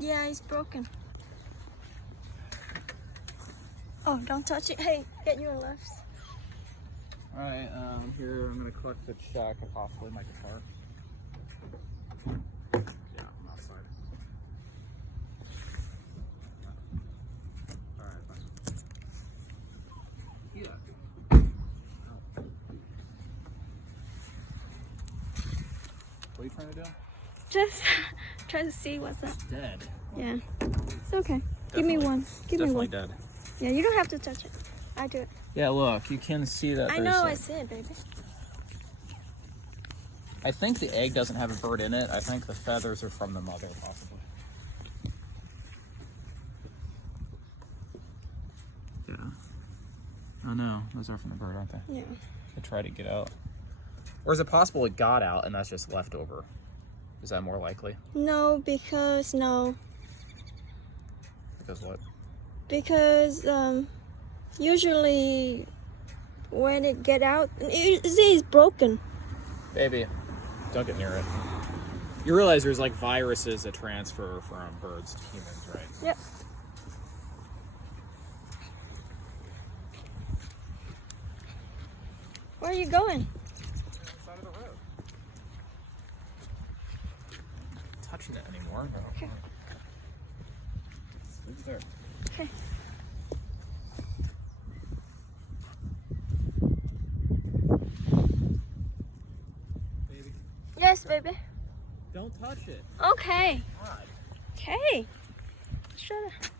Yeah, it's broken. Oh, don't touch it. Hey, get your gloves. All right, here I'm gonna collect the check and possibly make a chart. Yeah, I'm outside. All right, bye. Yeah. What are you trying to do? Just try to see what's up. Dead. Yeah, it's okay. Give me one. Give me Definitely one. dead. Yeah, you don't have to touch it. I do it. Yeah, look, you can see that. I know, I see it, baby. I think the egg doesn't have a bird in it. I think the feathers are from the mother, possibly. Yeah. Oh no, those are from the bird, aren't they? Yeah. I tried to get out. Or is it possible it got out and that's just leftover? Is that more likely? No, because Because what? Because usually when it get out, see, it's broken. Baby, don't get near it. You realize there's like viruses that transfer from birds to humans, right? Yep. Where are you going? Side of the road. Not touching it anymore. No. Okay. It's there. Okay. Baby, Yes, baby. don't touch it. Okay. God. Okay. Shut up.